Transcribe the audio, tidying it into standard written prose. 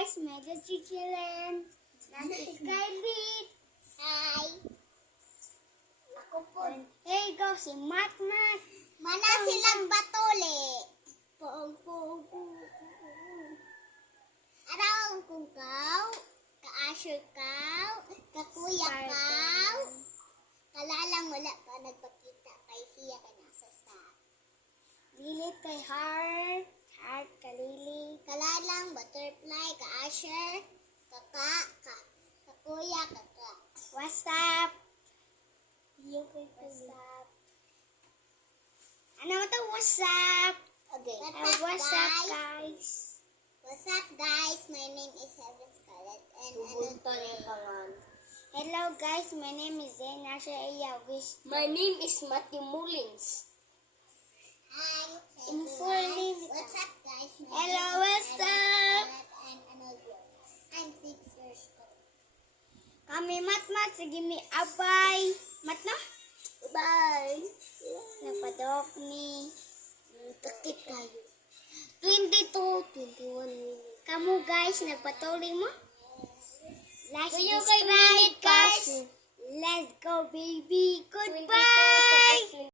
guys, medyo chichilin. Nasi Skylit. Hi. Ako po. Hey, go si Matmat. Mana silang batuli. Poong. Araw kung kau, ka-asher kau, kakuya kau. Kalalang wala pa nagpakita kay siya kay nasa sa. Lilit kay Heart. Heart kalili. Kalalang butterfly, ka-asher, kakuya, kaka. What's up? What's up? Ano to? What's up? Okay. What's up, guys? What's up, guys? My name is Heaven Scarlett and Hello, guys. My name is Zain Asher Ayawis. My name is Matthew Mullins. Hi. Informing. What's up, guys? My Hello, name is what's Heaven up? Scarlett and Another. I'm 6 years old. Kami Matmat. Sige mi abay. Matno? Bye. Napadok ni. Takip tayo. 22, 21 minutes. Kamu guys, nagpatuloy mo? Like, Kayo kay subscribe, minute, guys. guys. Let's go, baby. 22 Goodbye. tapos